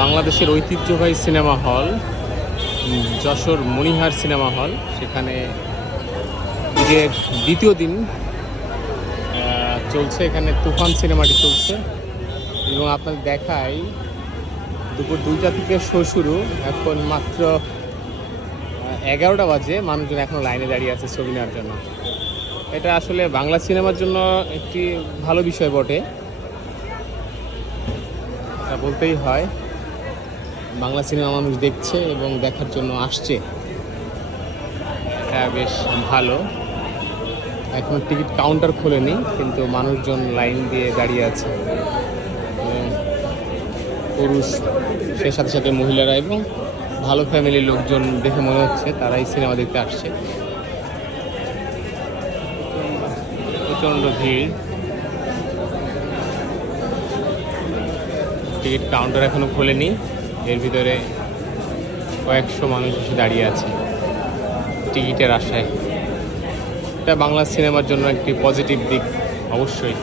বাংলাদেশের ঐতিহ্যবাহী cinema hall Jessore মণিহার cinema hall. সেখানে ঈদের দ্বিতীয় দিন চলছে এখানে তুফান সিনেমাটি চলছে। এবং আপনাদের দেখাই, দুপুর দুইটা থেকে শো শুরু। এখন মাত্র এগারোটা বাজে। মানুষজন এখন লাইনে দাঁড়িয়ে আছে ছবি নেওয়ার জন্য। এটা আসলে বাংলা সিনেমার জন্য একটি ভালো বিষয় বটে। এটা বলতেই হয়। বাংলা সিনেমা মানুষ দেখছে এবং দেখার জন্য আসছে। এটা বেশ ভালো। এখন টিকিট কাউন্টার খোলেনি কিন্তু মানুষজন লাইন দিয়ে দাঁড়িয়ে আছে। এবং পুরুষ সে সাথে সাথে মহিলারা এবং ভালো ফ্যামিলির লোকজন দেখে মনে হচ্ছে তারাই সিনেমা দেখতে আসছে। প্রচণ্ড ভিড়। টিকিট কাউন্টার এখনও খোলেনি। এর ভিতরে কয়েকশো মানুষ এসে দাঁড়িয়ে আছে টিকিটের আশায়। এটা বাংলা সিনেমার জন্য একটি পজিটিভ দিক, অবশ্যই।